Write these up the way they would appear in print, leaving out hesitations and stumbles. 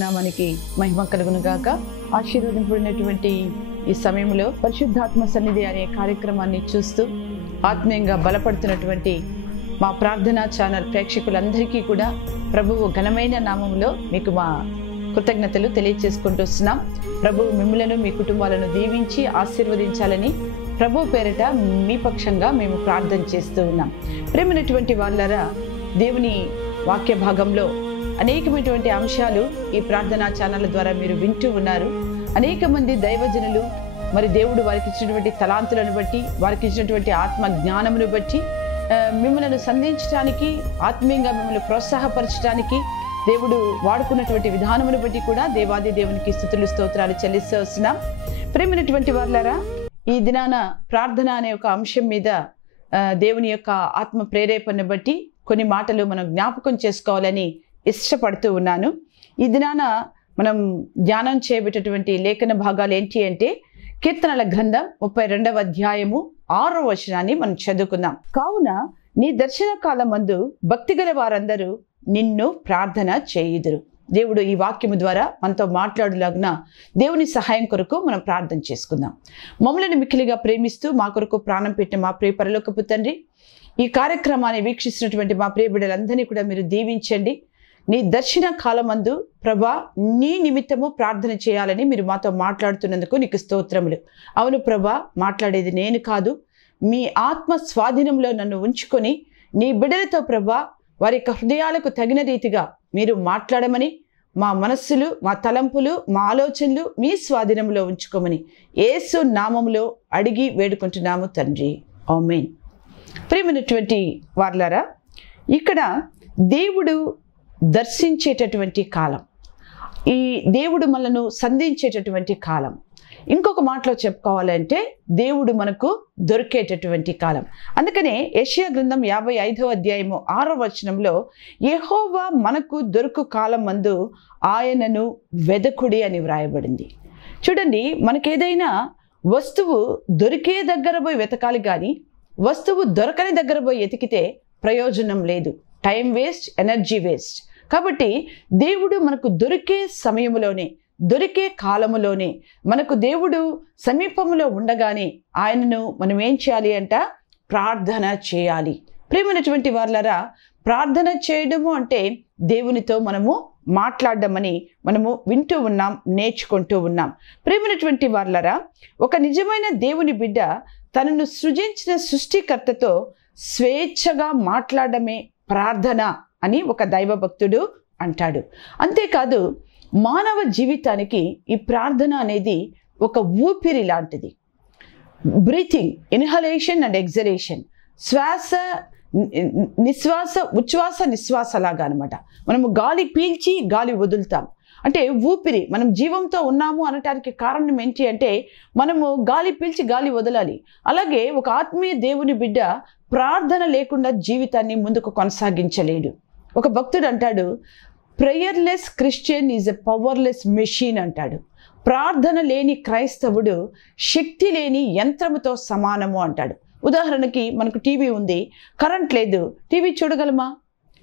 నామానికి మహిమ కలుగును గాక. ఆశీర్వదింపబడినటువంటి ఈ సమయంలో పరిశుద్ధాత్మ సన్నిధి అనే కార్యక్రమాన్ని చూస్తూ ఆత్మీయంగా బలపడుతున్నటువంటి మా ప్రార్థనా ఛానల్ ప్రేక్షకులందరికీ కూడా ప్రభువు ఘనమైన నామములో మీకు మా కృతజ్ఞతలు తెలియజేసుకుంటూ వస్తున్నాం. ప్రభువు మిమ్ములను మీ కుటుంబాలను దీవించి ఆశీర్వదించాలని ప్రభు పేరిట మీ పక్షంగా మేము ప్రార్థన చేస్తూ ఉన్నాం. ప్రేమైనటువంటి వాళ్ళారా, దేవుని వాక్య భాగంలో అనేకమైనటువంటి అంశాలు ఈ ప్రార్థనా ఛానళ్ళ ద్వారా మీరు వింటూ ఉన్నారు. అనేక మంది దైవజనులు మరి దేవుడు వారికి ఇచ్చినటువంటి తలాంతులను బట్టి, వారికి ఇచ్చినటువంటి ఆత్మ జ్ఞానమును బట్టి మిమ్మల్ని సంధించడానికి, ఆత్మీయంగా మిమ్మల్ని ప్రోత్సాహపరచడానికి దేవుడు వాడుకున్నటువంటి విధానమును బట్టి కూడా దేవాది దేవునికి స్తుతులు స్తోత్రాలు చెల్లిస్తూ వస్తున్నాం. ప్రేమైనటువంటి వాళ్ళారా, ఈ దినాన ప్రార్థన అనే ఒక అంశం మీద దేవుని యొక్క ఆత్మ ప్రేరేపణను బట్టి కొన్ని మాటలు మనం జ్ఞాపకం చేసుకోవాలని ఇష్టపడుతూ ఉన్నాను. ఈ దినాన మనం ధ్యానం చేయబెట్టేటువంటి లేఖన భాగాలు ఏంటి అంటే, కీర్తనల గ్రంథం 32వ అధ్యాయము 6వ వచనాన్ని మనం చదువుకుందాం. కావున నీ దర్శన కాలమందు భక్తిగల వారందరూ నిన్ను ప్రార్థన చేయుదురు. దేవుడు ఈ వాక్యము ద్వారా మనతో మాట్లాడులాగున దేవుని సహాయం కొరకు మనం ప్రార్థన చేసుకుందాం. మమ్మల్ని మిక్కిలిగా ప్రేమిస్తూ మా కొరకు ప్రాణం పెట్టిన మా ప్రియ పరలోకపు తండ్రి, ఈ కార్యక్రమాన్ని వీక్షిస్తున్నటువంటి మా ప్రియ బిడ్డలందరినీ కూడా మీరు దీవించండి. నీ దర్శన కాలమందు ప్రభా, నీ నిమిత్తము ప్రార్థన చేయాలని మీరు మాతో మాట్లాడుతున్నందుకు నీకు స్తోత్రములు. అవును ప్రభా, మాట్లాడేది నేను కాదు, మీ ఆత్మ స్వాధీనంలో నన్ను ఉంచుకొని నీ బిడ్డలతో ప్రభా వారి యొక్క హృదయాలకు తగిన రీతిగా మీరు మాట్లాడమని, మా మనస్సులు, మా తలంపులు, మా ఆలోచనలు మీ స్వాధీనంలో ఉంచుకోమని యేసు నామములో అడిగి వేడుకుంటున్నాము తండ్రి, ఆమేన్. ప్రియమైనటువంటి వార్లారా, ఇక్కడ దేవుడు దర్శించేటటువంటి కాలం, ఈ దేవుడు మనను సంధించేటటువంటి కాలం. ఇంకొక మాటలో చెప్పుకోవాలంటే దేవుడు మనకు దొరికేటటువంటి కాలం. అందుకనే యెషయా గ్రంథం 55వ అధ్యాయము 6వ వచనంలో యెహోవా మనకు దొరుకు కాలం మందు ఆయనను వెదకుడి అని వ్రాయబడింది. చూడండి, మనకేదైనా వస్తువు దొరికే దగ్గర పోయి వెతకాలి, కానీ వస్తువు దొరకని దగ్గర పోయి ఎతికితే ప్రయోజనం లేదు. Time waste, energy waste. కాబట్టి దేవుడు మనకు దొరికే సమయంలోనే, దొరికే కాలములోనే, మనకు దేవుడు సమీపంలో ఉండగానే ఆయనను మనం ఏం చేయాలి అంట? ప్రార్థన చేయాలి. ప్రియమైనటువంటి వాళ్ళరా, ప్రార్థన చేయడము అంటే దేవునితో మనము మాట్లాడమని మనము వింటూ ఉన్నాం, నేర్చుకుంటూ ఉన్నాం. ప్రియమైనటువంటి వాళ్ళరా, ఒక నిజమైన దేవుని బిడ్డ తనను సృజించిన సృష్టికర్తతో స్వేచ్ఛగా మాట్లాడమే ప్రార్థన అని ఒక దైవభక్తుడు అంటాడు. అంతేకాదు, మానవ జీవితానికి ఈ ప్రార్థన అనేది ఒక ఊపిరి లాంటిది. బ్రీతింగ్, ఇన్హలేషన్ అండ్ ఎగ్జలేషన్, శ్వాస నిశ్వాస, ఉచ్ఛ్వాస నిశ్వాస లాగా అనమాట. మనము గాలి పీల్చి గాలి వదులుతాం. అంటే ఊపిరి, మనం జీవంతో ఉన్నాము అనటానికి కారణం ఏంటి అంటే మనము గాలి పీల్చి గాలి వదలాలి. అలాగే ఒక ఆత్మీయ దేవుని బిడ్డ ప్రార్థన లేకుండా జీవితాన్ని ముందుకు కొనసాగించలేడు. ఒక భక్తుడు అంటాడు, prayerless Christian is a powerless machine అంటాడు. ప్రార్థన లేని క్రైస్తవుడు శక్తి లేని యంత్రముతో సమానము అంటాడు. ఉదాహరణకి, మనకు టీవీ ఉంది, కరెంట్ లేదు, టీవీ చూడగలమా?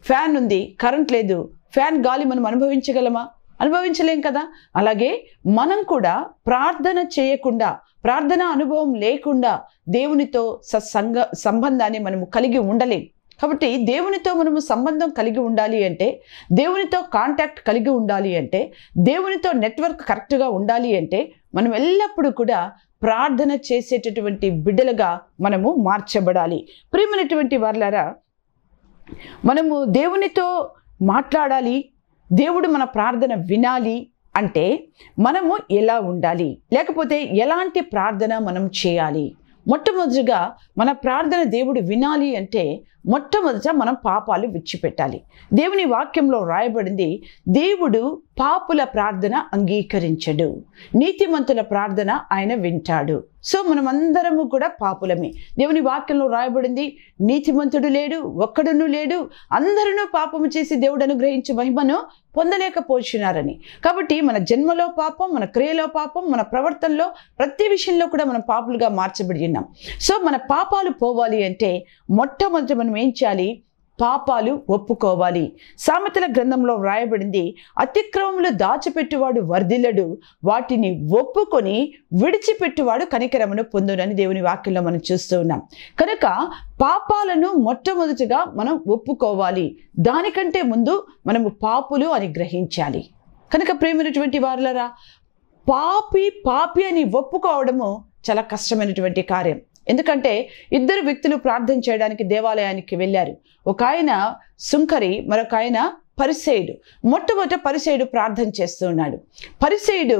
ఫ్యాన్ ఉంది, కరెంట్ లేదు, ఫ్యాన్ గాలి మనం అనుభవించగలమా? అనుభవించలేం కదా. అలాగే మనం కూడా ప్రార్థన చేయకుండా, ప్రార్థన అనుభవం లేకుండా దేవునితో సంబంధాన్ని మనము కలిగి ఉండలేం. కాబట్టి దేవునితో మనము సంబంధం కలిగి ఉండాలి అంటే, దేవునితో కాంటాక్ట్ కలిగి ఉండాలి అంటే, దేవునితో నెట్వర్క్ కరెక్ట్గా ఉండాలి అంటే మనం ఎల్లప్పుడూ కూడా ప్రార్థన చేసేటటువంటి బిడ్డలుగా మనము మార్చబడాలి. ప్రియమైనటువంటి వారలారా, మనము దేవునితో మాట్లాడాలి, దేవుడు మన ప్రార్థన వినాలి అంటే మనము ఎలా ఉండాలి, లేకపోతే ఎలాంటి ప్రార్థన మనం చేయాలి? మొట్టమొదటిగా మన ప్రార్థన దేవుడు వినాలి అంటే మొట్టమొదట మనం పాపాలు విడిచిపెట్టాలి. దేవుని వాక్యంలో రాయబడింది, దేవుడు పాపుల ప్రార్థన అంగీకరించడు, నీతిమంతుల ప్రార్థన ఆయన వింటాడు. సో మనమందరము కూడా పాపులమే. దేవుని వాక్యంలో రాయబడింది, నీతిమంతుడు లేడు, ఒక్కడును లేడు, అందరూ పాపము చేసి దేవుడు అనుగ్రహించే మహిమను పొందలేకపోతున్నారని. కాబట్టి మన జన్మలో పాపం, మన క్రియలో పాపం, మన ప్రవర్తనలో ప్రతి విషయంలో కూడా మనం పాపులుగా మార్చబడి ఉన్నాం. సో మన పాపాలు పోవాలి అంటే మొట్టమొదటి మనం ఏం చేయాలి? పాపాలు ఒప్పుకోవాలి. సామెతల గ్రంథంలో వ్రాయబడింది, అతిక్రమములు దాచిపెట్టువాడు వర్ధిల్లడు, వాటిని ఒప్పుకొని విడిచిపెట్టువాడు కనికరమును పొందునని దేవుని వాక్యంలో మనం చూస్తూ ఉన్నాం. కనుక పాపాలను మొట్టమొదటిగా మనం ఒప్పుకోవాలి. దానికంటే ముందు మనము పాపులు అని గ్రహించాలి. కనుక ప్రియమైనటువంటి వారులారా, పాపి అని ఒప్పుకోవడము చాలా కష్టమైనటువంటి కార్యం. ఎందుకంటే ఇద్దరు వ్యక్తులు ప్రార్థన చేయడానికి దేవాలయానికి వెళ్ళారు. ఒక ఆయన సుంకరి, మరొక ఆయన పరిసయ్యుడు. మొట్టమొదట పరిసయ్యుడు ప్రార్థన చేస్తూ ఉన్నాడు. పరిసయ్యుడు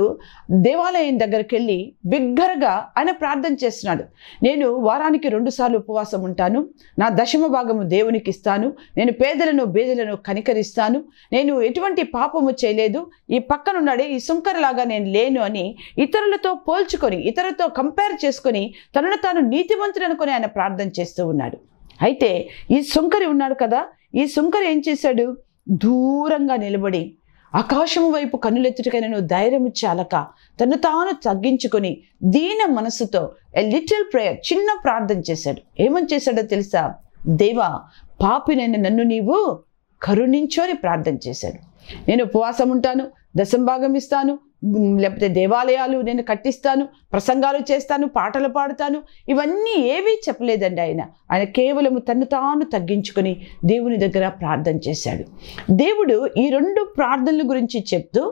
దేవాలయం దగ్గరికి వెళ్ళి బిగ్గరగా ఆయన ప్రార్థన చేస్తున్నాడు. నేను వారానికి 2 సార్లు ఉపవాసం ఉంటాను, నా దశమ భాగము దేవునికి ఇస్తాను, నేను పేదలను బీదలను కనికరిస్తాను, నేను ఎటువంటి పాపము చేయలేదు, ఈ పక్కనున్నాడే ఈ సుంకరలాగా నేను లేను అని ఇతరులతో పోల్చుకొని, ఇతరులతో కంపేర్ చేసుకొని తనను తాను నీతిమంతుడు అనుకొని ఆయన ప్రార్థన చేస్తూ ఉన్నాడు. అయితే ఈ సుంకరి ఉన్నాడు కదా, ఈ సుంకరి ఏం చేశాడు? దూరంగా నిలబడి ఆకాశము వైపు కన్నులెత్తుటకైనా ధైర్యము చాలక తను తాను తగ్గించుకొని దీన మనసుతో లిటిల్ ప్రేయర్, చిన్న ప్రార్థన చేశాడు. ఏమని చేశాడో తెలుసా? దేవా, పాపినైన నన్ను నీవు కరుణించు అని ప్రార్థన చేశాడు. నేను ఉపవాసం ఉంటాను, దశంభాగం ఇస్తాను, లేకపోతే దేవాలయాలు నేను కట్టిస్తాను, ప్రసంగాలు చేస్తాను, పాటలు పాడుతాను, ఇవన్నీ ఏవీ చెప్పలేదండి ఆయన కేవలం తను తాను తగ్గించుకొని దేవుని దగ్గర ప్రార్థన చేశాడు. దేవుడు ఈ 2 ప్రార్థనల గురించి చెప్తూ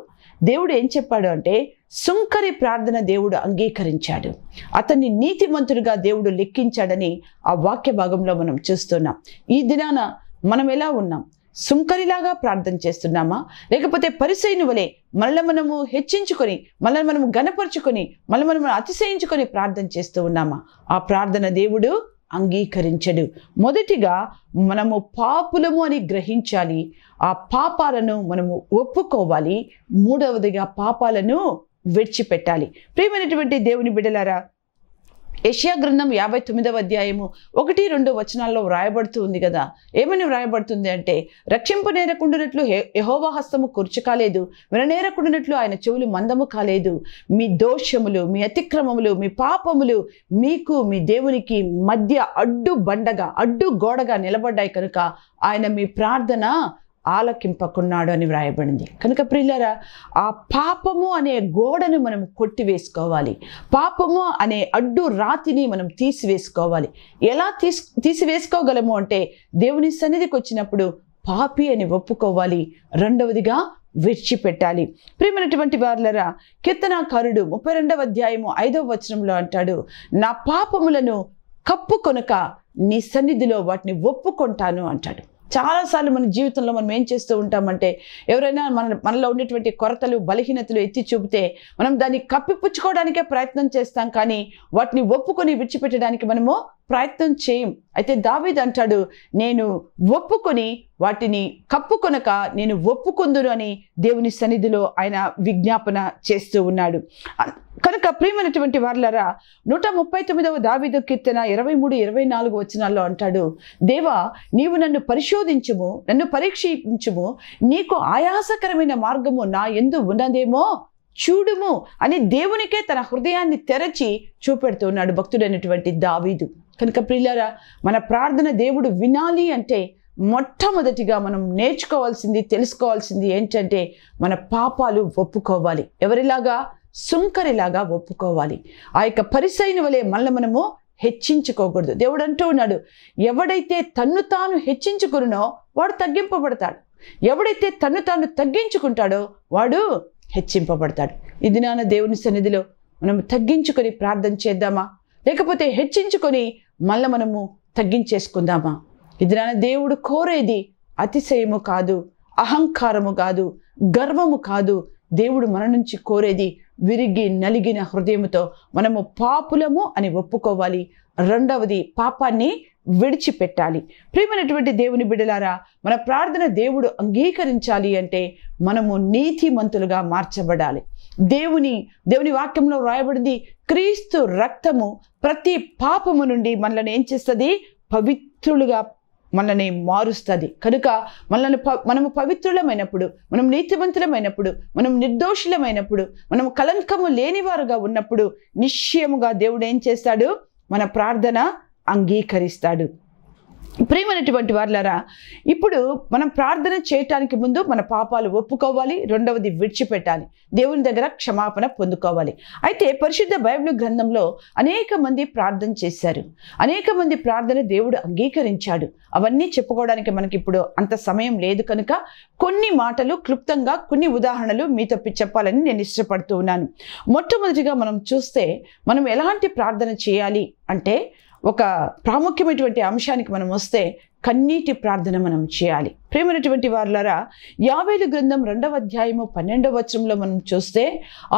దేవుడు ఏం చెప్పాడు అంటే, సుంకరి ప్రార్థన దేవుడు అంగీకరించాడు, అతన్ని నీతిమంతుడిగా దేవుడు లెక్కించాడని ఆ వాక్య భాగంలో మనం చూస్తున్నాం. ఈ దినాన మనం ఎలా ఉన్నాం? సుంకరిలాగా ప్రార్థన చేస్తున్నామా, లేకపోతే పరిసయ్యుని వలె మనల్ని మనము హెచ్చించుకొని, మనల్ని మనము గణపరుచుకొని, మనల్ని మనము అతిశయించుకొని ప్రార్థన చేస్తూ ఉన్నామా? ఆ ప్రార్థన దేవుడు అంగీకరించడు. మొదటిగా మనము పాపులము అని గ్రహించాలి, ఆ పాపాలను మనము ఒప్పుకోవాలి. మూడవదిగా పాపాలను విడిచిపెట్టాలి. ప్రియమైనటువంటి దేవుని బిడ్డలారా, యెషయా గ్రంథం 59వ అధ్యాయము 1-2 వచనాల్లో వ్రాయబడుతూ ఉంది కదా. ఏమని వ్రాయబడుతుంది అంటే, రక్షింపనేరకుండునట్లు యెహోవా హస్తము కుర్చు కాలేదు, విననేరకుండునట్లు ఆయన చెవులు మందము కాలేదు. మీ దోషములు, మీ అతిక్రమములు, మీ పాపములు మీకు మీ దేవునికి మధ్య అడ్డు బండగా, అడ్డు గోడగా నిలబడ్డాయి కనుక ఆయన మీ ప్రార్థన ఆలకింపకున్నాడు అని వ్రాయబడింది. కనుక ప్రియులారా, ఆ పాపము అనే గోడను మనం కొట్టివేసుకోవాలి. పాపము అనే అడ్డు రాతిని మనం తీసివేసుకోవాలి. ఎలా తీసివేసుకోగలము అంటే, దేవుని సన్నిధికి వచ్చినప్పుడు పాపి అని ఒప్పుకోవాలి. రెండవదిగా విడిచిపెట్టాలి. ప్రియమైనటువంటి వారులారా, కీర్తనాకారుడు 32వ అధ్యాయము 5వ వచనంలో అంటాడు, నా పాపములను కప్పుకొనక నీ సన్నిధిలో వాటిని ఒప్పుకుంటాను అంటాడు. చాలాసార్లు మన జీవితంలో మనం ఏం చేస్తూ ఉంటామంటే, ఎవరైనా మనలో ఉండేటువంటి కొరతలు, బలహీనతలు ఎత్తి చూపితే మనం దాన్ని కప్పిపుచ్చుకోవడానికే ప్రయత్నం చేస్తాం, కానీ వాటిని ఒప్పుకొని విడిచిపెట్టడానికి మనము ప్రయత్నం చేయం. అయితే దావీదు అంటాడు, నేను ఒప్పుకొని వాటిని కప్పుకొనక నేను ఒప్పుకొందును అని దేవుని సన్నిధిలో ఆయన విజ్ఞాపన చేస్తూ ఉన్నాడు. కనుక ప్రియమైనటువంటి వారులారా, 139వ దావీదు కీర్తన 23-24 వచనాల్లో అంటాడు, దేవా, నీవు నన్ను పరిశోధించుము, నన్ను పరీక్షించుము, నీకు ఆయాసకరమైన మార్గము నా యందు ఉన్నదేమో చూడుము అని దేవునికే తన హృదయాన్ని తెరచి చూపెడుతున్నాడు భక్తుడైనటువంటి దావీదు. కనుక ప్రియులారా, మన ప్రార్థన దేవుడు వినాలి అంటే మొట్టమొదటిగా మనం నేర్చుకోవాల్సింది, తెలుసుకోవాల్సింది ఏంటంటే, మన పాపాలు ఒప్పుకోవాలి. ఎవరిలాగా? సుంకరిలాగా ఒప్పుకోవాలి. ఆ యొక్క పరిసయ్యుని వలె మనము హెచ్చించుకోకూడదు. దేవుడు అంటూ ఉన్నాడు, ఎవడైతే తన్ను తాను హెచ్చించుకున్నో వాడు తగ్గింపబడతాడు, ఎవడైతే తన్ను తాను తగ్గించుకుంటాడో వాడు హెచ్చింపబడతాడు. ఇది నాన్న దేవుని సన్నిధిలో మనం తగ్గించుకొని ప్రార్థన చేద్దామా, లేకపోతే హెచ్చించుకొని మనము తగ్గించేసుకుందామా? ఇది నాన్న దేవుడు కోరేది అతిశయము కాదు, అహంకారము కాదు, గర్వము కాదు. దేవుడు మన నుంచి కోరేది విరిగి నలిగిన హృదయముతో మనము పాపులము అని ఒప్పుకోవాలి. రెండవది, పాపాన్ని విడిచిపెట్టాలి. ప్రియమైనటువంటి దేవుని బిడ్డలారా, మన ప్రార్థన దేవుడు అంగీకరించాలి అంటే మనము నీతిమంతులుగా మార్చబడాలి. దేవుని వాక్యంలో వ్రాయబడింది, క్రీస్తు రక్తము ప్రతి పాపము నుండి మనల్ని ఏం చేస్తుంది? పవిత్రులుగా మనల్ని మారుస్తుంది. కనుక మనము పవిత్రులమైనప్పుడు, మనం నీతివంతులమైనప్పుడు, మనం నిర్దోషులమైనప్పుడు, మనం కలంకము లేనివారుగా ఉన్నప్పుడు నిశ్చయముగా దేవుడు ఏం చేస్తాడు? మన ప్రార్థన అంగీకరిస్తాడు. ప్రియమైనటువంటి వారులారా, ఇప్పుడు మనం ప్రార్థన చేయటానికి ముందు మన పాపాలు ఒప్పుకోవాలి, రెండవది విడిచిపెట్టాలి, దేవుని దగ్గర క్షమాపణ పొందుకోవాలి. అయితే పరిశుద్ధ బైబిల్ గ్రంథంలో అనేక మంది ప్రార్థన చేశారు, అనేక మంది ప్రార్థన దేవుడు అంగీకరించాడు. అవన్నీ చెప్పుకోవడానికి మనకి ఇప్పుడు అంత సమయం లేదు కనుక కొన్ని మాటలు క్లుప్తంగా, కొన్ని ఉదాహరణలు మీతో చెప్పాలని నేను ఇష్టపడుతూ ఉన్నాను. మొట్టమొదటిగా మనం చూస్తే మనం ఎలాంటి ప్రార్థన చేయాలి అంటే, ఒక ప్రాముఖ్యమైనటువంటి అంశానికి మనం వస్తే కన్నీటి ప్రార్థన మనం చేయాలి. ప్రియమైనటువంటి వారులారా, యావేలు గ్రంథం 2వ అధ్యాయము 12వ వచనంలో మనం చూస్తే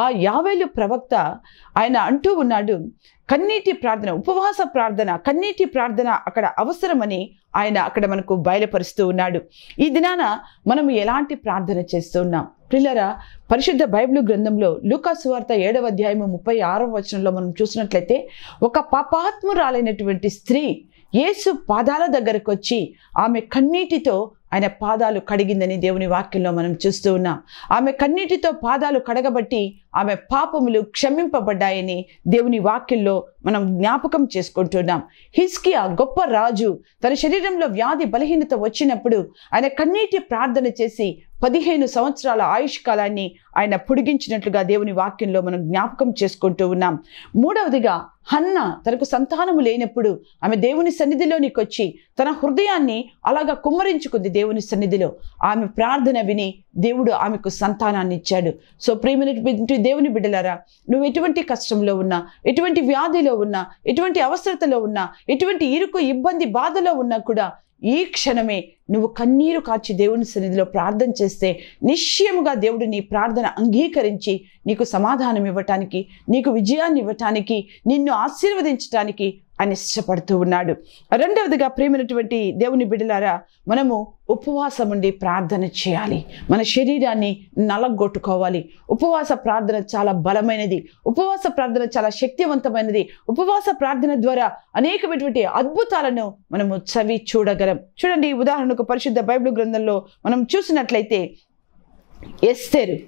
ఆ యావేలు ప్రవక్త ఆయన అంటూ ఉన్నాడు, కన్నీటి ప్రార్థన, ఉపవాస ప్రార్థన, కన్నీటి ప్రార్థన అక్కడ అవసరమని ఆయన అక్కడ మనకు బయలుపరుస్తూ ఉన్నాడు. ఈ దినాన మనం ఎలాంటి ప్రార్థన చేస్తూ ఉన్నాం? ప్రియులారా, పరిశుద్ధ బైబిల్ గ్రంథంలో లూకా సువార్త 7వ అధ్యాయము 36వ వచనంలో మనం చూసినట్లయితే, ఒక పాపాత్మురాలైనటువంటి స్త్రీ యేసు పాదాల దగ్గరకు వచ్చి ఆమె కన్నీటితో ఆయన పాదాలు కడిగిందని దేవుని వాక్యంలో మనం చూస్తూ ఉన్నాం. ఆమె కన్నీటితో పాదాలు కడగబట్టి ఆమె పాపములు క్షమింపబడ్డాయని దేవుని వాక్యంలో మనం జ్ఞాపకం చేసుకుంటున్నాం. హిజ్కియా గొప్ప రాజు తన శరీరంలో వ్యాధి బలహీనత వచ్చినప్పుడు ఆయన కన్నీటి ప్రార్థన చేసి 15 సంవత్సరాల ఆయుష్ కాలాన్ని ఆయన పొడిగించినట్లుగా దేవుని వాక్యంలో మనం జ్ఞాపకం చేసుకుంటూ ఉన్నాం. మూడవదిగా హన్న తనకు సంతానము లేనప్పుడు ఆమె దేవుని సన్నిధిలోనికి వచ్చి తన హృదయాన్ని అలాగా కుమ్మరించుకుంది దేవుని సన్నిధిలో. ఆమె ప్రార్థన విని దేవుడు ఆమెకు సంతానాన్ని ఇచ్చాడు. సో ప్రియమైనటువంటి దేవుని బిడ్డలారా, నువ్వు ఎటువంటి కష్టంలో ఉన్నా, ఎటువంటి వ్యాధిలో ఉన్నా, ఎటువంటి అవసరతలో ఉన్నా, ఎటువంటి ఇరుకు ఇబ్బంది బాధలో ఉన్నా కూడా ఈ క్షణమే నువ్వు కన్నీరు కార్చి దేవుని సన్నిధిలో ప్రార్థన చేస్తే నిశ్చయముగా దేవుడు నీ ప్రార్థన అంగీకరించి నీకు సమాధానం ఇవ్వటానికి, నీకు విజయాన్ని ఇవ్వటానికి, నిన్ను ఆశీర్వదించటానికి ఆయన ఇష్టపడుతూ ఉన్నాడు. రెండవదిగా ప్రియమైనటువంటి దేవుని బిడ్డలారా, మనము ఉపవాసం ఉండి ప్రార్థన చేయాలి. మన శరీరాన్ని నలగొట్టుకోవాలి. ఉపవాస ప్రార్థన చాలా బలమైనది. ఉపవాస ప్రార్థన చాలా శక్తివంతమైనది. ఉపవాస ప్రార్థన ద్వారా అనేకమైనటువంటి అద్భుతాలను మనము చవి చూడగలం. చూడండి, ఉదాహరణకు పరిశుద్ధ బైబిల్ గ్రంథంలో మనం చూసినట్లయితే ఎస్తేరు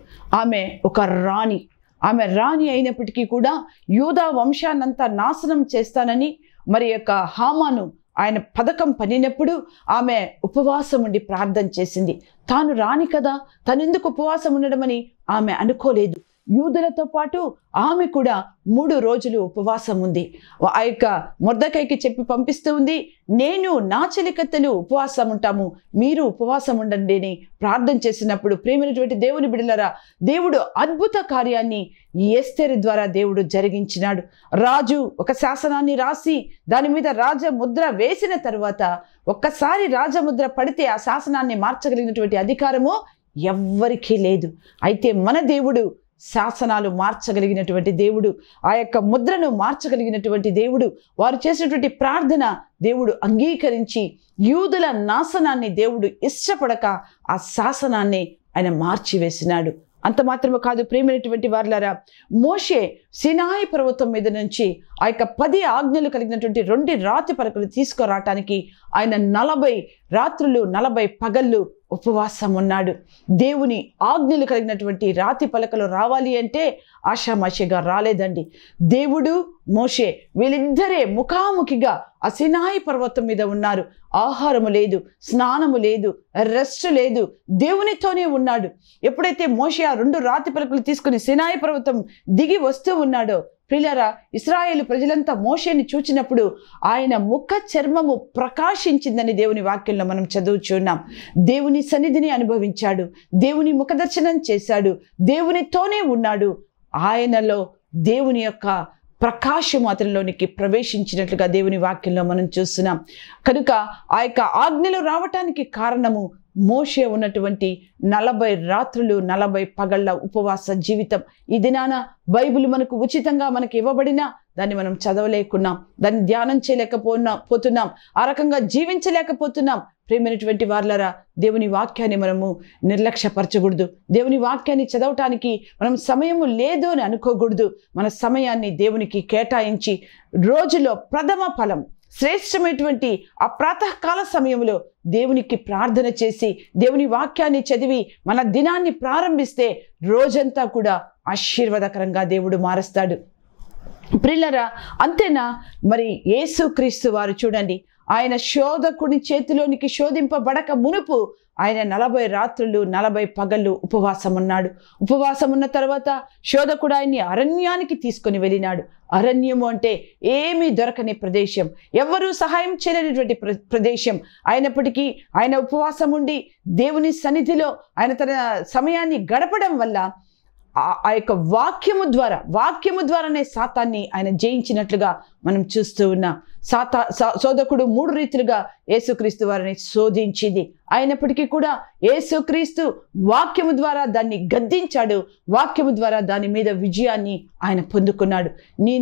ఆమె ఒక రాణి. ఆమె రాణి అయినప్పటికీ కూడా యూదా వంశాన్నంతా నాశనం చేస్తానని మరి యొక్క హామాను ఆయన పథకం పనినప్పుడు ఆమె ఉపవాసం ఉండి ప్రార్థన చేసింది. తాను రాణి కదా, తనెందుకు ఉపవాసం ఉండడమని ఆమె అనుకోలేదు. యూదులతో పాటు ఆమె కూడా 3 రోజులు ఉపవాసం ఉంది. ఆ యొక్క మొర్దెకైకి చెప్పి పంపిస్తూ ఉంది, నేను నా చెలికత్తెలు ఉపవాసం ఉంటాము, మీరు ఉపవాసం ఉండండి అని ప్రార్థన చేసినప్పుడు ప్రేమైనటువంటి దేవుని బిడ్డలారా, దేవుడు అద్భుత కార్యాన్ని ఎస్తేరు ద్వారా దేవుడు జరిగించినాడు. రాజు ఒక శాసనాన్ని రాసి దాని మీద రాజముద్ర వేసిన తర్వాత ఒక్కసారి రాజముద్ర పడితే ఆ శాసనాన్ని మార్చగలిగినటువంటి అధికారము ఎవ్వరికీ లేదు. అయితే మన దేవుడు శాసనాలు మార్చగలిగినటువంటి దేవుడు, ఆ యొక్క ముద్రను మార్చగలిగినటువంటి దేవుడు. వారు చేసినటువంటి ప్రార్థన దేవుడు అంగీకరించి యూదుల నాశనాన్ని దేవుడు ఇష్టపడక ఆ శాసనాన్ని ఆయన మార్చివేసినాడు. అంత మాత్రమే కాదు ప్రియమైనటువంటి వారులారా, మోషే సీనాయి పర్వతం మీద నుంచి ఆ యొక్క 10 ఆజ్ఞలు కలిగినటువంటి 2 రాతి పలకలు తీసుకురావటానికి ఆయన 40 రాత్రులు 40 పగళ్ళు ఉపవాసం ఉన్నాడు. దేవుని ఆజ్ఞలు కలిగినటువంటి రాతి పలకలు రావాలి అంటే ఆషామాషిగా రాలేదండి. దేవుడు మోషే వీళ్ళిద్దరే ముఖాముఖిగా ఆ సీనాయి పర్వతం మీద ఉన్నారు. ఆహారము లేదు, స్నానము లేదు, రెస్ట్ లేదు, దేవునితోనే ఉన్నాడు. ఎప్పుడైతే మోషే ఆ 2 రాతి పలకలు తీసుకుని సీనాయి పర్వతం దిగి వస్తూ ఉన్నాడో, ప్రియులారా, ఇశ్రాయేలు ప్రజలంతా మోషేని చూచినప్పుడు ఆయన ముఖ చర్మము ప్రకాశించిందని దేవుని వాక్యంలో మనం చదువుచున్నాం. దేవుని సన్నిధిని అనుభవించాడు, దేవుని ముఖదర్శనం చేశాడు, దేవునితోనే ఉన్నాడు. ఆయనలో దేవుని యొక్క ప్రకాశము అతనిలోనికి ప్రవేశించినట్లుగా దేవుని వాక్యంలో మనం చూస్తున్నాం. కనుక ఆ యొక్క ఆజ్ఞలు రావటానికి కారణము మోషే ఉన్నటువంటి 40 రాత్రులు 40 పగళ్ళ ఉపవాస జీవితం. ఈ దినాన బైబిల్ మనకు ఉచితంగా మనకి ఇవ్వబడినా దాన్ని మనం చదవలేకున్నాం, దాన్ని ధ్యానం చేయలేకపోతున్నాం, ఆ రకంగా జీవించలేకపోతున్నాం. ప్రియమైనటువంటి వారులారా, దేవుని వాక్యాన్ని మనము నిర్లక్ష్యపరచకూడదు. దేవుని వాక్యాన్ని చదవటానికి మనం సమయము లేదు అని అనుకోకూడదు. మన సమయాన్ని దేవునికి కేటాయించి రోజులో ప్రథమ ఫలం శ్రేష్టమైనటువంటి ఆ ప్రాతకాల సమయంలో దేవునికి ప్రార్థన చేసి దేవుని వాక్యాన్ని చదివి మన దినాన్ని ప్రారంభిస్తే రోజంతా కూడా ఆశీర్వాదకరంగా దేవుడు మారుస్తాడు. ప్రియులారా, అంతేనా? మరి యేసుక్రీస్తు వారు చూడండి, ఆయన శోధకుని చేతిలోనికి శోధింపబడక మునుపు ఆయన 40 రాత్రులు 40 పగళ్ళు ఉపవాసం ఉన్నాడు. ఉపవాసం ఉన్న తర్వాత శోధకుడు ఆయన్ని అరణ్యానికి తీసుకొని వెళ్ళినాడు. అరణ్యము అంటే ఏమీ దొరకని ప్రదేశం, ఎవ్వరూ సహాయం చేయలేనటువంటి ప్రదేశం. అయినప్పటికీ ఆయన ఉపవాసం ఉండి దేవుని సన్నిధిలో ఆయన తన సమయాన్ని గడపడం వల్ల ఆ యొక్క వాక్యము ద్వారానే సాతాన్ని ఆయన జయించినట్లుగా మనం చూస్తూ ఉన్నాం. శోధకుడు 3 రీతిలుగా యేసుక్రీస్తు వారిని శోధించింది. అయినప్పటికీ కూడా యేసుక్రీస్తు వాక్యము ద్వారా దాన్ని గద్దించాడు. వాక్యము ద్వారా దాని మీద విజయాన్ని ఆయన పొందుకున్నాడు.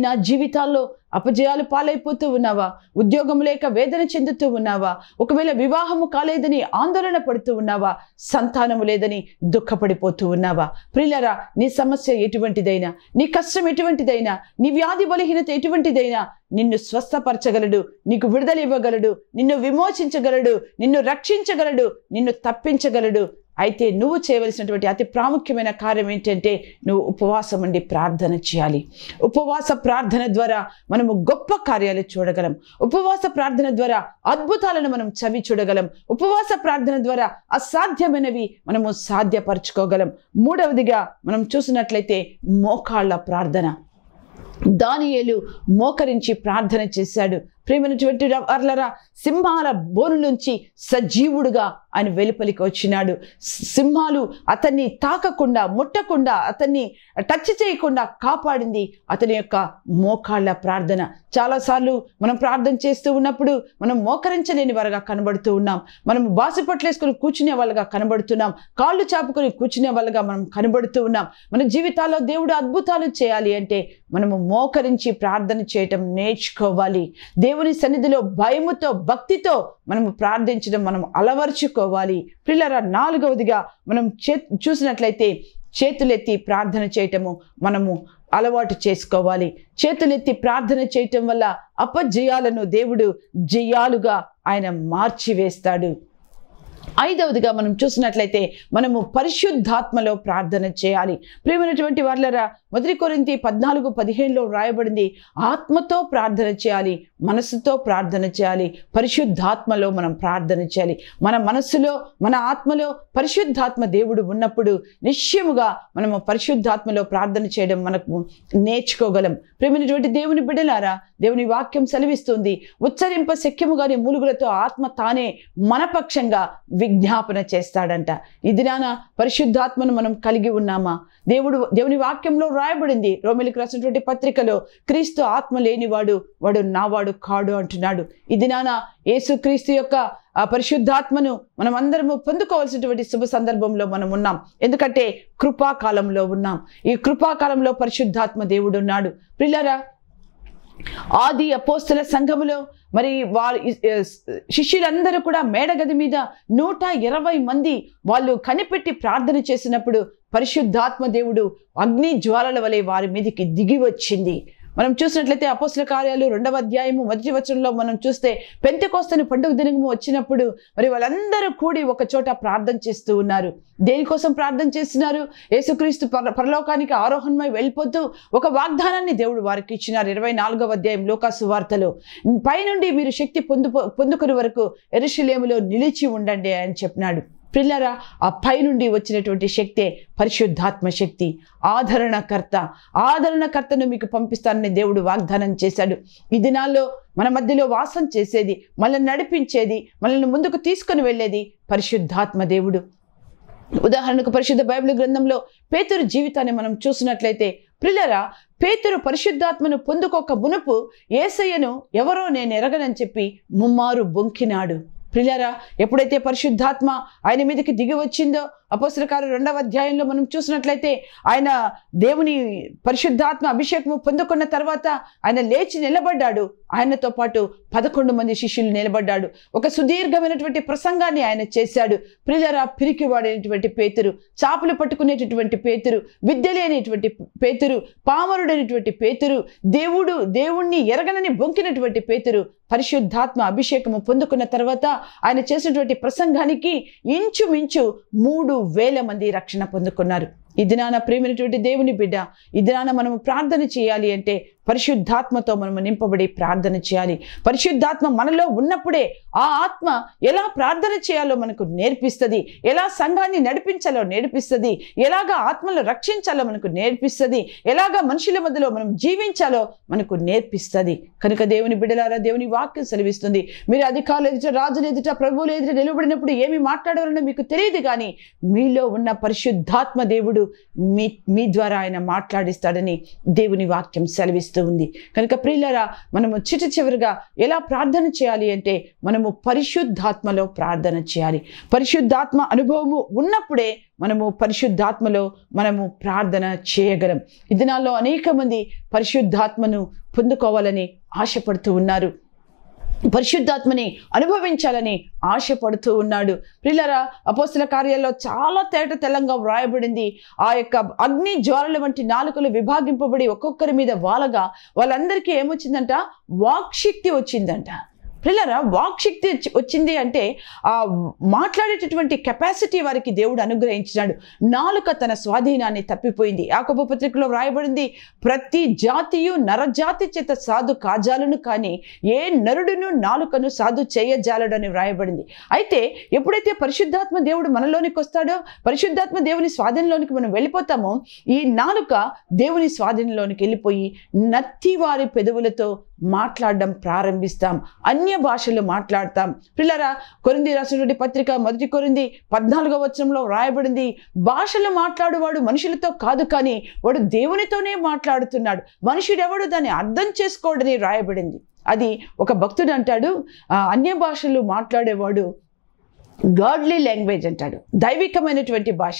నా జీవితాల్లో అపజయాలు పాలైపోతూ ఉన్నావా? ఉద్యోగం లేక వేదన చెందుతూ ఉన్నావా? ఒకవేళ వివాహము కాలేదని ఆందోళన పడుతూ ఉన్నావా? సంతానము లేదని దుఃఖపడిపోతూ ఉన్నావా? ప్రియులారా, నీ సమస్య ఎటువంటిదైనా, నీ కష్టం ఎటువంటిదైనా, నీ వ్యాధి బలహీనత ఎటువంటిదైనా నిన్ను స్వస్థపరచగలడు, నీకు విడుదల ఇవ్వగలడు, నిన్ను విమోచించగలడు, నిన్ను రక్షించగలడు, నిన్ను తప్పించగలడు. అయితే నువ్వు చేయవలసినటువంటి అతి ప్రాముఖ్యమైన కార్యం ఏంటంటే నువ్వు ఉపవాసం ఉండి ప్రార్థన చేయాలి. ఉపవాస ప్రార్థన ద్వారా మనము గొప్ప కార్యాలు చూడగలం. ఉపవాస ప్రార్థన ద్వారా అద్భుతాలను మనం చవి చూడగలం. ఉపవాస ప్రార్థన ద్వారా అసాధ్యమైనవి మనము సాధ్యపరచుకోగలం. 3వదిగా మనం చూసినట్లయితే మోకాళ్ళ ప్రార్థన. దానియేలు మోకరించి ప్రార్థన చేశాడు. ప్రియమైనటువంటి వారలారా, సింహాల బోను నుంచి సజీవుడుగా ఆయన వెలుపలికి వచ్చినాడు. సింహాలు అతన్ని తాకకుండా, ముట్టకుండా, అతన్ని టచ్ చేయకుండా కాపాడింది అతని యొక్క మోకాళ్ళ ప్రార్థన. చాలాసార్లు మనం ప్రార్థన చేస్తూ ఉన్నప్పుడు మనం మోకరించలేని వారుగా కనబడుతూ ఉన్నాం. మనం బాసిపట్లేసుకొని కూర్చునే వాళ్ళగా కనబడుతున్నాం. కాళ్ళు చాపుకొని కూర్చునే వాళ్ళగా మనం కనబడుతూ ఉన్నాం. మన జీవితాల్లో దేవుడు అద్భుతాలు చేయాలి అంటే మనము మోకరించి ప్రార్థన చేయటం నేర్చుకోవాలి. దేవుని సన్నిధిలో భయముతో, భక్తితో మనము ప్రార్థించడం మనం అలవర్చుకోవాలి. ప్రియులారా, 4వదిగా మనం చూసినట్లయితే చేతులెత్తి ప్రార్థన చేయటము మనము అలవాటు చేసుకోవాలి. చేతులెత్తి ప్రార్థన చేయటం వల్ల అపజయాలను దేవుడు జయాలుగా ఆయన మార్చివేస్తాడు. 5వదిగా మనం చూసినట్లయితే మనము పరిశుద్ధాత్మలో ప్రార్థన చేయాలి. ప్రియమైనటువంటి వారలారా, 1 కొరింథీ 14:15లో వ్రాయబడింది, ఆత్మతో ప్రార్థన చేయాలి, మనసుతో ప్రార్థన చేయాలి, పరిశుద్ధాత్మలో మనం ప్రార్థన చేయాలి. మన మనస్సులో, మన ఆత్మలో పరిశుద్ధాత్మ దేవుడు ఉన్నప్పుడు నిశ్చయముగా మనము పరిశుద్ధాత్మలో ప్రార్థన చేయడం మనకు నేర్చుకోగలం. ప్రియమైనటువంటి దేవుని బిడ్డలారా, దేవుని వాక్యం సెలవిస్తుంది, ఉచ్చరింప శక్యము గాని మూలుగులతో ఆత్మ తానే మన పక్షంగా విజ్ఞాపన చేస్తాడంట. ఈ దినాన పరిశుద్ధాత్మను మనం కలిగి ఉన్నామా? దేవుని వాక్యంలో రాయబడింది, రోమీయులకు రాసినటువంటి పత్రికలో, క్రీస్తు ఆత్మ లేనివాడు వాడు నావాడు కాడు అంటున్నాడు. ఈ దినాన యేసుక్రీస్తు యొక్క ఆ పరిశుద్ధాత్మను మనం అందరము పొందుకోవాల్సినటువంటి శుభ సందర్భంలో మనం ఉన్నాం. ఎందుకంటే కృపాకాలంలో ఉన్నాం. ఈ కృపాకాలంలో పరిశుద్ధాత్మ దేవుడు ఉన్నాడు. ప్రియులారా, ఆది అపోస్తల సంఘములో మరి వారు శిష్యులందరూ కూడా మేడగది మీద 120 మంది వాళ్ళు కనిపెట్టి ప్రార్థన చేసినప్పుడు పరిశుద్ధాత్మ దేవుడు అగ్ని జ్వాలల వలె వారి మీదకి దిగి వచ్చింది. మనం చూసినట్లయితే అపోస్తల కార్యాలు 2వ అధ్యాయము 1వ వచనంలో మనం చూస్తే, పెంతెకోస్తు పండుగ దినము వచ్చినప్పుడు మరి వాళ్ళందరూ కూడి ఒక చోట ప్రార్థన చేస్తూ ఉన్నారు. దేనికోసం ప్రార్థన చేస్తున్నారు? యేసుక్రీస్తు పరలోకానికి ఆరోహణమై వెళ్ళిపోతూ ఒక వాగ్దానాన్ని దేవుడు వారికి ఇచ్చినారు. 24వ అధ్యాయం లూకా సువార్తలో, పైనుండి మీరు శక్తి పొందుకునే వరకు యెరూషలేములో నిలిచి ఉండండి అని చెప్పినాడు. ప్రియులారా, ఆ పైనుండి వచ్చినటువంటి శక్తే పరిశుద్ధాత్మ శక్తి. ఆదరణకర్తను మీకు పంపిస్తానని దేవుడు వాగ్దానం చేశాడు. ఈ దినాల్లో మన మధ్యలో వాసం చేసేది, మనల్ని నడిపించేది, మనల్ని ముందుకు తీసుకొని వెళ్ళేది పరిశుద్ధాత్మ దేవుడు. ఉదాహరణకు పరిశుద్ధ బైబిల్ గ్రంథంలో పేతురు జీవితాన్ని మనం చూసినట్లయితే, ప్రియులారా, పేతురు పరిశుద్ధాత్మను పొందుకోక మునుపు యేసయ్యను ఎవరో నేను ఎరగనని చెప్పి ముమ్మారు బొంకినాడు. ప్రియులారా, ఎప్పుడైతే పరిశుద్ధాత్మ ఆయన మీదకి దిగి వచ్చిందో, అపోస్తల కార్యాలు 2వ అధ్యాయంలో మనం చూసినట్లయితే, ఆయన దేవుని పరిశుద్ధాత్మ అభిషేకము పొందుకున్న తర్వాత ఆయన లేచి నిలబడ్డాడు. ఆయనతో పాటు 11 మంది శిష్యులు నిలబడ్డాడు. ఒక సుదీర్ఘమైనటువంటి ప్రసంగాన్ని ఆయన చేశాడు. ప్రియులారా, పిరికివాడైనటువంటి పేతురు, చాపలు పట్టుకునేటటువంటి పేతురు, విద్య లేనిటువంటి పేతురు, పామరుడైనటువంటి పేతురు, దేవుణ్ణి ఎరగనని బొంకినటువంటి పేతురు పరిశుద్ధాత్మ అభిషేకము పొందుకున్న తర్వాత ఆయన చేసినటువంటి ప్రసంగానికి ఇంచుమించు 3,000 మంది రక్షణ పొందుకున్నారు. ఈ దినాన ప్రేమైనటువంటి దేవుని బిడ్డ, ఈ దినాన మనము ప్రార్థన చేయాలి అంటే పరిశుద్ధాత్మతో మనము నింపబడి ప్రార్థన చేయాలి. పరిశుద్ధాత్మ మనలో ఉన్నప్పుడే ఆ ఆత్మ ఎలా ప్రార్థన చేయాలో మనకు నేర్పిస్తుంది, ఎలా సంఘాన్ని నడిపించాలో నేర్పిస్తుంది, ఎలాగా ఆత్మను రక్షించాలో మనకు నేర్పిస్తుంది, ఎలాగా మనుషుల మధ్యలో మనం జీవించాలో మనకు నేర్పిస్తుంది. కనుక దేవుని బిడ్డలారా, దేవుని వాక్యం సెలవిస్తుంది, మీరు అధికారులు ఎదుట, రాజుల ఎదుట, ప్రభువుల ఎదుట నిలబడినప్పుడు ఏమి మాట్లాడారో మీకు తెలియదు, కానీ మీలో ఉన్న పరిశుద్ధాత్మ దేవుడు మీ ద్వారా ఆయన మాట్లాడిస్తాడని దేవుని వాక్యం సెలవిస్తుంది ఉంది. కనుక ప్రియులారా, మనము చివరిగా ఎలా ప్రార్థన చేయాలి అంటే మనము పరిశుద్ధాత్మలో ప్రార్థన చేయాలి. పరిశుద్ధాత్మ అనుభవము ఉన్నప్పుడే మనము పరిశుద్ధాత్మలో మనము ప్రార్థన చేయగలం. ఈ దినాల్లో అనేక మంది పరిశుద్ధాత్మను పొందుకోవాలని ఆశపడుతూ ఉన్నారు, పరిశుద్ధాత్మని అనుభవించాలని ఆశపడుతూ ఉన్నాడు. ప్రియులారా, అపోస్తల కార్యాల్లో చాలా తెల్లంగా వ్రాయబడింది. ఆ యొక్క అగ్ని జ్వాలల వంటి నాలుకలు విభాగింపబడి ఒక్కొక్కరి మీద వాలగా వాళ్ళందరికీ ఏమొచ్చిందంట? వాక్శక్తి వచ్చిందంట. ప్రియులారా, వాక్శక్తి వచ్చింది అంటే ఆ మాట్లాడేటటువంటి కెపాసిటీ వారికి దేవుడు అనుగ్రహించినాడు. నాలుక తన స్వాధీనాన్ని తప్పిపోయింది. యాకోబు పత్రికలో వ్రాయబడింది, ప్రతి జాతియు నరజాతి చేత సాధు కాజాలను, కానీ ఏ నరుడును నాలుకను సాధు చేయజాలడని వ్రాయబడింది. అయితే ఎప్పుడైతే పరిశుద్ధాత్మ దేవుడు మనలోనికి వస్తాడో, పరిశుద్ధాత్మ దేవుని స్వాధీనంలోనికి మనం వెళ్ళిపోతామో, ఈ నాలుక దేవుని స్వాధీనంలోనికి వెళ్ళిపోయి నత్తి వారి పెదవులతో మాట్లాడడం ప్రారంభిస్తాం, అన్య భాషలు మాట్లాడతాం. పిల్లరా, కొరింథీ రాసినటువంటి పత్రిక 1 కొరింథీ 14వ వచనంలో వ్రాయబడింది, భాషలు మాట్లాడువాడు మనుషులతో కాదు, కానీ వాడు దేవునితోనే మాట్లాడుతున్నాడు, మనుషుడెవడు దాన్ని అర్థం చేసుకోడని వ్రాయబడింది. అది ఒక భక్తుడు అంటాడు, అన్య భాషలు మాట్లాడేవాడు గాడ్లీ లాంగ్వేజ్ అంటాడు, దైవికమైనటువంటి భాష,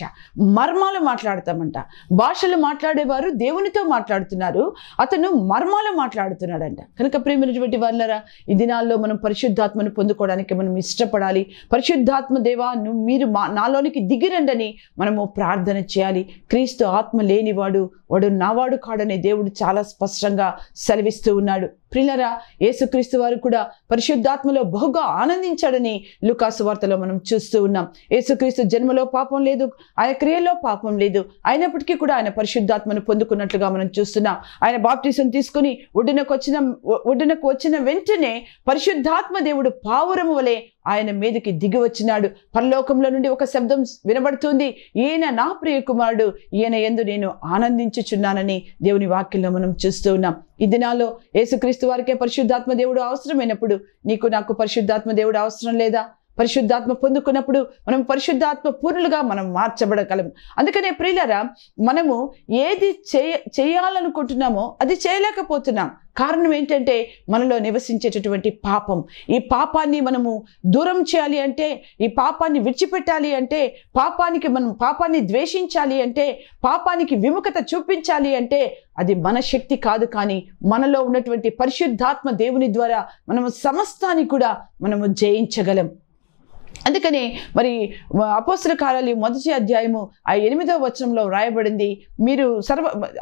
మర్మాలు మాట్లాడతామంట. భాషలు మాట్లాడేవారు దేవునితో మాట్లాడుతున్నారు, అతను మర్మాలు మాట్లాడుతున్నాడంట. కనుక ప్రియమైనటువంటి వాళ్ళరా, ఈ దినాల్లో మనం పరిశుద్ధాత్మను పొందుకోవడానికి మనం ఇష్టపడాలి. పరిశుద్ధాత్మ దేవా, మీరు నాలోనికి దిగిరండని మనము ప్రార్థన చేయాలి. క్రీస్తు ఆత్మ లేనివాడు వాడు నావాడు కాడని దేవుడు చాలా స్పష్టంగా సెలవిస్తూ ఉన్నాడు. ప్రియులారా, యేసుక్రీస్తు వారు కూడా పరిశుద్ధాత్మలో బహుగా ఆనందించాడని లూకాసు వార్తలో మనం చూస్తూ ఉన్నాం. యేసుక్రీస్తు జన్మలో పాపం లేదు, ఆయన క్రియలో పాపం లేదు, అయినప్పటికీ కూడా ఆయన పరిశుద్ధాత్మను పొందుకున్నట్లుగా మనం చూస్తున్నాం. ఆయన బాప్టిజం తీసుకుని ఒడ్డునకు వచ్చిన వెంటనే పరిశుద్ధాత్మ దేవుడు పావురము వలె ఆయన మీదకి దిగి వచ్చినాడు. పరలోకంలో నుండి ఒక శబ్దం వినబడుతుంది, ఈయన నా ప్రియ కుమారుడు, ఈయన యందు నేను ఆనందించుచున్నానని దేవుని వాక్యంలో మనం చూస్తూ ఉన్నాం. ఈ దినాల్లో యేసుక్రీస్తు వారికే పరిశుద్ధాత్మ దేవుడు అవసరమైనప్పుడు నీకు నాకు పరిశుద్ధాత్మ దేవుడు అవసరం లేదా? పరిశుద్ధాత్మ పొందుకున్నప్పుడు మనం పరిశుద్ధాత్మ పూర్ణులుగా మనం మార్చబడగలం. అందుకనే ప్రియులారా, మనము ఏది చేయాలనుకుంటున్నామో అది చేయలేకపోతున్నాం. కారణం ఏంటంటే మనలో నివసించేటటువంటి పాపం. ఈ పాపాన్ని మనము దూరం చేయాలి అంటే, ఈ పాపాన్ని విడిచిపెట్టాలి అంటే, పాపాన్ని ద్వేషించాలి అంటే, పాపానికి విముఖత చూపించాలి అంటే అది మన శక్తి కాదు, కానీ మనలో ఉన్నటువంటి పరిశుద్ధాత్మ దేవుని ద్వారా మనము సమస్తాన్ని కూడా మనము జయించగలం. అందుకని మరి అపోస్తల కార్యాలు 1వ అధ్యాయము 8వ వచనంలో రాయబడింది,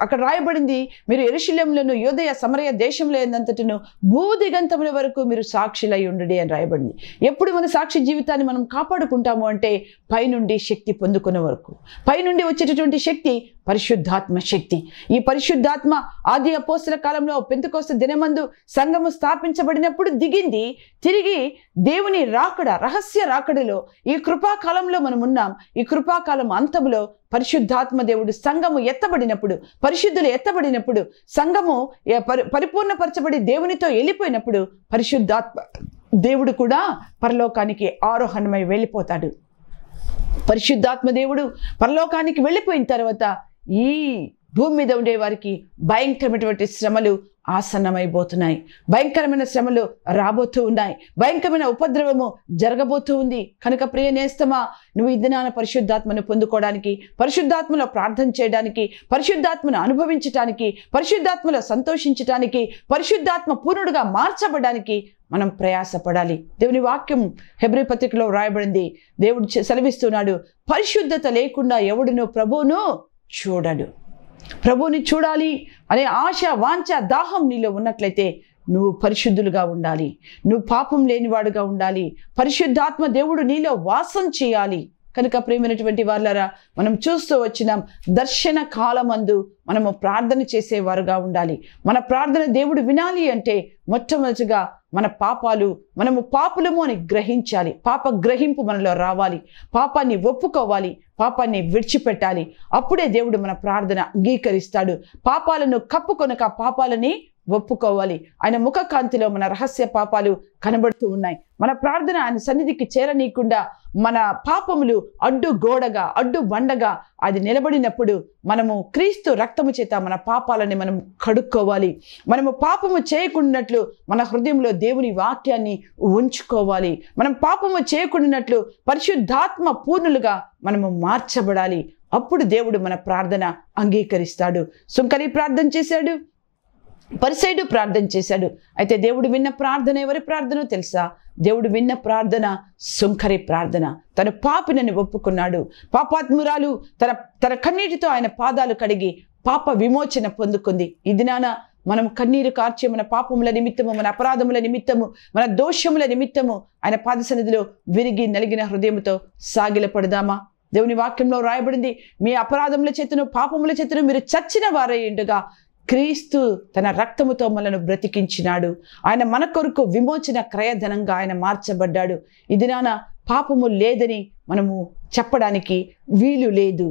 అక్కడ రాయబడింది, మీరు యెరూషలేములోను యూదయ సమరయ దేశంలో ఎందంతటను భూదిగంతముల వరకు మీరు సాక్షులై ఉండుడి అని రాయబడింది. ఎప్పుడు మన సాక్షి జీవితాన్ని మనం కాపాడుకుంటాము అంటే పైనుండి శక్తి పొందుకునే వరకు. పైనుండి వచ్చేటటువంటి శక్తి పరిశుద్ధాత్మ శక్తి. ఈ పరిశుద్ధాత్మ ఆది అపోస్తల కాలంలో పెంతెకొస్తు దినమందు సంఘము స్థాపించబడినప్పుడు దిగింది. తిరిగి దేవుని రాకడ, రహస్య రాకడలో ఈ కృపాకాలంలో మనం ఉన్నాం. ఈ కృపాకాలం అంతములో పరిశుద్ధాత్మ దేవుడు సంఘము ఎత్తబడినప్పుడు, పరిశుద్ధులు ఎత్తబడినప్పుడు, సంఘము పరిపూర్ణపరచబడి దేవునితో వెళ్ళిపోయినప్పుడు పరిశుద్ధాత్మ దేవుడు కూడా పరలోకానికి ఆరోహణమై వెళ్ళిపోతాడు. పరిశుద్ధాత్మ దేవుడు పరలోకానికి వెళ్ళిపోయిన తర్వాత ఈ భూమి మీద ఉండే వారికి భయంకరమైనటువంటి శ్రమలు ఆసన్నమైపోతున్నాయి. భయంకరమైన శ్రమలు రాబోతూ ఉన్నాయి. భయంకరమైన ఉపద్రవము జరగబోతూ ఉంది. కనుక ప్రియ నేస్తమా, నువ్వు ఈ దినాన పరిశుద్ధాత్మను పొందుకోవడానికి, పరిశుద్ధాత్మలో ప్రార్థన చేయడానికి, పరిశుద్ధాత్మను అనుభవించడానికి, పరిశుద్ధాత్మలో సంతోషించడానికి, పరిశుద్ధాత్మ పూర్ణుడుగా మార్చబడడానికి మనం ప్రయాసపడాలి. దేవుని వాక్యం హెబ్రీ పత్రికలో రాయబడింది. దేవుడు సెలవిస్తున్నాడు, పరిశుద్ధత లేకుండా ఎవడును ప్రభువును చూడడు. ప్రభువుని చూడాలి అనే ఆశ, వాంఛ, దాహం నీలో ఉన్నట్లయితే నువ్వు పరిశుద్ధులుగా ఉండాలి. నువ్వు పాపం లేనివాడుగా ఉండాలి. పరిశుద్ధాత్మ దేవుడు నీలో వాసం చేయాలి. కనుక ప్రియమైనటువంటి వాళ్ళారా, మనం చూస్తూ వచ్చినాం, దర్శన కాలమందు మనము ప్రార్థన చేసేవారుగా ఉండాలి. మన ప్రార్థన దేవుడు వినాలి అంటే మొట్టమొదటిగా మన పాపాలు, మనము పాపులము అని గ్రహించాలి. పాప గ్రహింపు మనలో రావాలి. పాపాన్ని ఒప్పుకోవాలి, పాపాన్ని విడిచిపెట్టాలి. అప్పుడే దేవుడు మన ప్రార్థన అంగీకరిస్తాడు. పాపాలను కప్పుకొనక పాపాలని ఒప్పుకోవాలి. ఆయన ముఖ కాంతిలో మన రహస్య పాపాలు కనబడుతూ ఉన్నాయి. మన ప్రార్థన ఆయన సన్నిధికి చేరనీయకుండా మన పాపములు అడ్డు గోడగా, అడ్డు బండగా అది నిలబడినప్పుడు మనము క్రీస్తు రక్తము చేత మన పాపాలని మనం కడుక్కోవాలి. మనము పాపము చేయకుండాట్లు మన హృదయంలో దేవుని వాక్యాన్ని ఉంచుకోవాలి. మనం పాపము చేయకుండాట్లు పరిశుద్ధాత్మ పూర్ణులుగా మనము మార్చబడాలి. అప్పుడు దేవుడు మన ప్రార్థన అంగీకరిస్తాడు. సుంకరి ప్రార్థన చేశాడు, పరిసయ్యుడు ప్రార్థన చేశాడు. అయితే దేవుడు విన్న ప్రార్థన ఎవరి ప్రార్థనో తెలుసా? దేవుడు విన్న ప్రార్థన సుంకరి ప్రార్థన. తను పాపినని ఒప్పుకున్నాడు. పాపాత్మురాలు తన కన్నీటితో ఆయన పాదాలు కడిగి పాప విమోచన పొందుకుంది. ఈ దినాన మనం కన్నీరు కార్చే మన పాపముల నిమిత్తము, మన అపరాధముల నిమిత్తము, మన దోషముల నిమిత్తము ఆయన పాద సన్నిధిలో విరిగి నలిగిన హృదయముతో సాగిలపడదామా? దేవుని వాక్యంలో రాయబడింది, మీ అపరాధముల చేతను పాపముల చేతను మీరు చచ్చిన వారయ్యుండగా క్రీస్తు తన రక్తముతో మనను బ్రతికించినాడు. ఆయన మన కొరకు విమోచన క్రయధనంగా ఆయన మార్చబడ్డాడు. ఈ దినాన పాపము లేదని మనము చెప్పడానికి వీలు లేదు.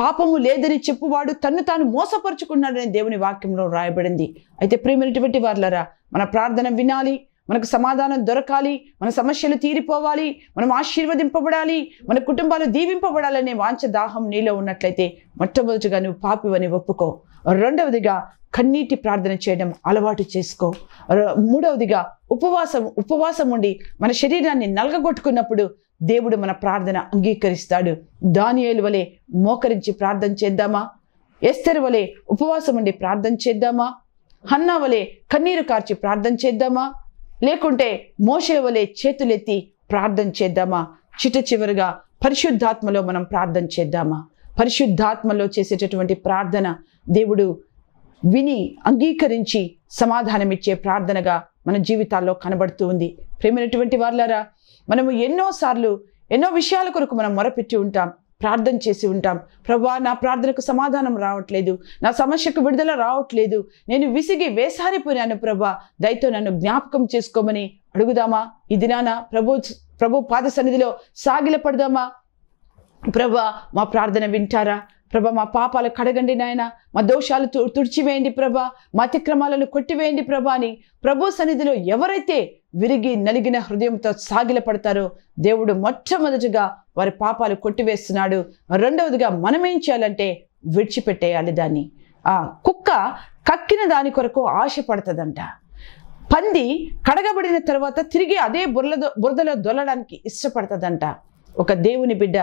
పాపము లేదని చెప్పువాడు తన్ను తాను మోసపరుచుకున్నాడని దేవుని వాక్యంలో రాయబడింది. అయితే ప్రియమైనటువంటి వారులారా, మన ప్రార్థన వినాలి, మనకు సమాధానం దొరకాలి, మన సమస్యలు తీరిపోవాలి, మనం ఆశీర్వదింపబడాలి, మన కుటుంబాలు దీవింపబడాలనే వాంఛ దాహం నీలో ఉన్నట్లయితే మొట్టమొదటిగా నువ్వు పాపివని ఒప్పుకో. రెండవదిగా కన్నీటి ప్రార్థన చేయడం అలవాటు చేసుకో. మూడవదిగా ఉపవాసం ఉండి మన శరీరాన్ని నలగగొట్టుకున్నప్పుడు దేవుడు మన ప్రార్థన అంగీకరిస్తాడు. దానియేలు వలె మోకరించి ప్రార్థన చేద్దామా? ఎస్తేరు వలె ఉపవాసం ఉండి ప్రార్థన చేద్దామా? హన్నా వలె కన్నీరు కార్చి ప్రార్థన చేద్దామా? లేకుంటే మోషే వలె చేతులెత్తి ప్రార్థన చేద్దామా? చివరిగా పరిశుద్ధాత్మలో మనం ప్రార్థన చేద్దామా? పరిశుద్ధాత్మలో చేసేటటువంటి ప్రార్థన దేవుడు విని అంగీకరించి సమాధానమిచ్చే ప్రార్థనగా మన జీవితాల్లో కనబడుతూ ఉంది. ప్రేమైనటువంటి వారులారా, మనము ఎన్నోసార్లు ఎన్నో విషయాల కొరకు మనం మొరపెట్టి ఉంటాం, ప్రార్థన చేసి ఉంటాం. ప్రభువా, నా ప్రార్థనకు సమాధానం రావట్లేదు, నా సమస్యకు విడుదల రావట్లేదు, నేను విసిగి వేసారిపోయాను ప్రభువా, దయతో నన్ను జ్ఞాపకం చేసుకోమని అడుగుదామా? ఈ దినాన ప్రభు పాద సన్నిధిలో సాగిలపడదామా? ప్రభువా, మా ప్రార్థన వింటారా? ప్రభా, మా పాపాలు కడగండి నాయన, మా దోషాలు తుడిచివేయండి ప్రభా, మా అతిక్రమాలను కొట్టివేయండి ప్రభా అని ప్రభు సన్నిధిలో ఎవరైతే విరిగి నలిగిన హృదయంతో సాగిలపడతారో దేవుడు మొట్టమొదటిగా వారి పాపాలు కొట్టివేస్తున్నాడు. రెండవదిగా మనం ఏం చేయాలంటే విడిచిపెట్టేయాలి దాన్ని. కుక్క కక్కిన దాని కొరకు ఆశపడుతుందంట. పంది కడగబడిన తర్వాత తిరిగి అదే బురదలో దొల్లడానికి ఇష్టపడుతుందంట. ఒక దేవుని బిడ్డ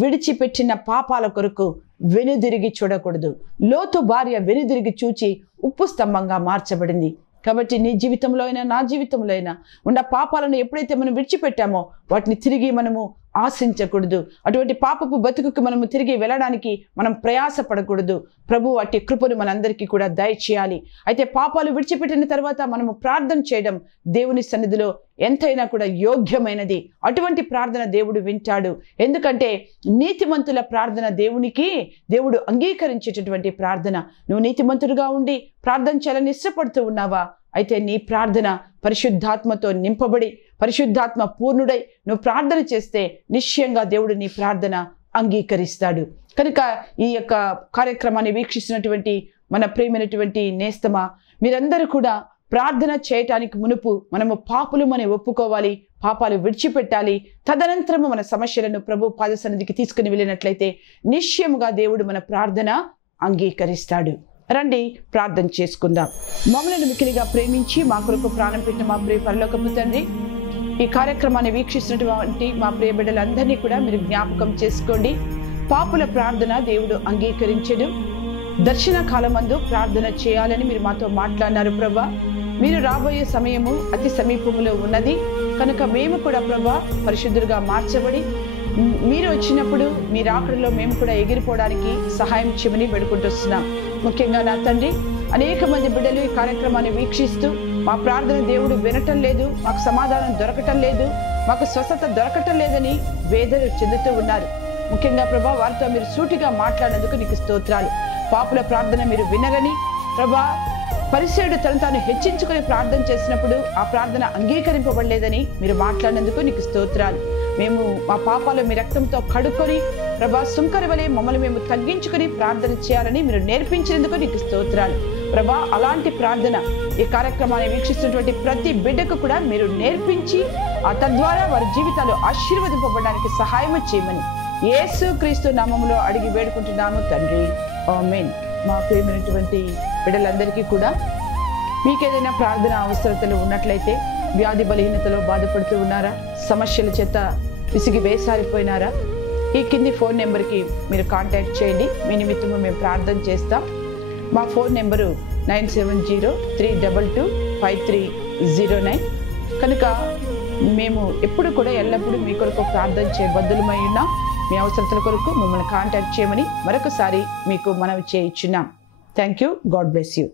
విడిచిపెట్టిన పాపాల కొరకు వెనుదిరిగి చూడకూడదు. లోతు భార్య వెనుదిరిగి చూచి ఉప్పు స్తంభంగా మార్చబడింది. కాబట్టి నీ జీవితంలో అయినా నా జీవితంలో అయినా ఉన్న పాపాలను ఎప్పుడైతే మనం విడిచిపెట్టామో వాటిని తిరిగి మనము ఆశించకూడదు. అటువంటి పాపపు బతుకుకు మనము తిరిగి వెళ్ళడానికి మనం ప్రయాసపడకూడదు. ప్రభు అట్టి కృపను మనందరికీ కూడా దయచేయాలి. అయితే పాపాలు విడిచిపెట్టిన తర్వాత మనము ప్రార్థన చేయడం దేవుని సన్నిధిలో ఎంతైనా కూడా యోగ్యమైనది. అటువంటి ప్రార్థన దేవుడు వింటాడు. ఎందుకంటే నీతిమంతుల ప్రార్థన దేవుడు అంగీకరించేటటువంటి ప్రార్థన. నువ్వు నీతిమంతుడుగా ఉండి ప్రార్థన చేయాలని ఇష్టపడుతూ ఉన్నావా? అయితే నీ ప్రార్థన పరిశుద్ధాత్మతో నింపబడి పరిశుద్ధాత్మ పూర్ణుడై నువ్వు ప్రార్థన చేస్తే నిశ్చయంగా దేవుడు నీ ప్రార్థన అంగీకరిస్తాడు. కనుక ఈ యొక్క కార్యక్రమాన్ని వీక్షిస్తున్నటువంటి మన ప్రియమైనటువంటి నేస్తమా, మీరందరూ కూడా ప్రార్థన చేయటానికి మునుపు మనము పాపులమని ఒప్పుకోవాలి, పాపాలు విడిచిపెట్టాలి. తదనంతరము మన సమస్యలను ప్రభు పాద సన్నిధికి తీసుకుని వెళ్ళినట్లయితే నిశ్చయముగా దేవుడు మన ప్రార్థన అంగీకరిస్తాడు. రండి ప్రార్థన చేసుకుందాం. మమ్మల్ని మిక్కిలిగా ప్రేమించి మా కొరకు ప్రాణం పెట్టిన మా ప్రియ పరలోకపు తండ్రి, ఈ కార్యక్రమాన్ని వీక్షిస్తున్నటువంటి మా ప్రియ బిడ్డలందరినీ కూడా మీరు జ్ఞాపకం చేసుకోండి. పాపుల ప్రార్థన దేవుడు అంగీకరించడు. దర్శన కాలమందు ప్రార్థన చేయాలని మీరు మాతో మాట్లాడినారు ప్రభా. మీరు రాబోయే సమయము అతి సమీపంలో ఉన్నది కనుక మేము కూడా ప్రభా పరిశుద్ధులుగా మార్చబడి మీరు వచ్చినప్పుడు మీ రాకడలో మేము కూడా ఎగిరిపోవడానికి సహాయం చేయమని వేడుకుంటున్నాం. ముఖ్యంగా నా తండ్రి, అనేక మంది బిడ్డలు ఈ కార్యక్రమాన్ని వీక్షిస్తూ మా ప్రార్థన దేవుడు వినటం లేదు, మాకు సమాధానం దొరకటం లేదు, మాకు స్వస్థత దొరకటం లేదని వేదన చెందుతూ ఉన్నారు. ముఖ్యంగా ప్రభా వారితో మీరు సూటిగా మాట్లాడినందుకు నీకు స్తోత్రాలు. పాపుల ప్రార్థన మీరు వినరని ప్రభా, పరిసేయుడు తను తాను హెచ్చించుకుని ప్రార్థన చేసినప్పుడు ఆ ప్రార్థన అంగీకరింపబడలేదని మీరు మాట్లాడినందుకు నీకు స్తోత్రాలు. మేము మా పాపాలు మీ రక్తంతో కడుక్కొని ప్రభా సుంకర వలె మమ్మల్ని మేము తగ్గించుకొని ప్రార్థన చేయాలని మీరు నేర్పించినందుకు నీకు స్తోత్రాలు. ప్రభా అలాంటి ప్రార్థన ఈ కార్యక్రమాన్ని వీక్షిస్తున్నటువంటి ప్రతి బిడ్డకు కూడా మీరు నేర్పించి తద్వారా వారి జీవితాలు ఆశీర్వదింపబడడానికి సహాయం చేయమని యేసు క్రీస్తు నామములో అడిగి వేడుకుంటున్నాము తండ్రి, ఆమేన్. మా ప్రియమైనటువంటి బిడ్డలందరికీ కూడా మీకేదైనా ప్రార్థన అవసరతలు ఉన్నట్లయితే, వ్యాధి బలహీనతలో బాధపడుతూ ఉన్నారా, సమస్యల చేత విసిగి వేసారిపోయినారా, ఈ కింది ఫోన్ నెంబర్కి మీరు కాంటాక్ట్ చేయండి. మీ నిమిత్తము మేము ప్రార్థన చేస్తాం. మా ఫోన్ నెంబరు 9703225309. కనుక మేము ఎప్పుడు కూడా ఎల్లప్పుడూ మీ కొరకు ప్రార్థన చేయబద్దులమై ఉన్నాం. మీ అవసరతల కొరకు మమ్మల్ని కాంటాక్ట్ చేయమని మరొకసారి మీకు మనవి చేయించున్నాం. Thank you. God bless you.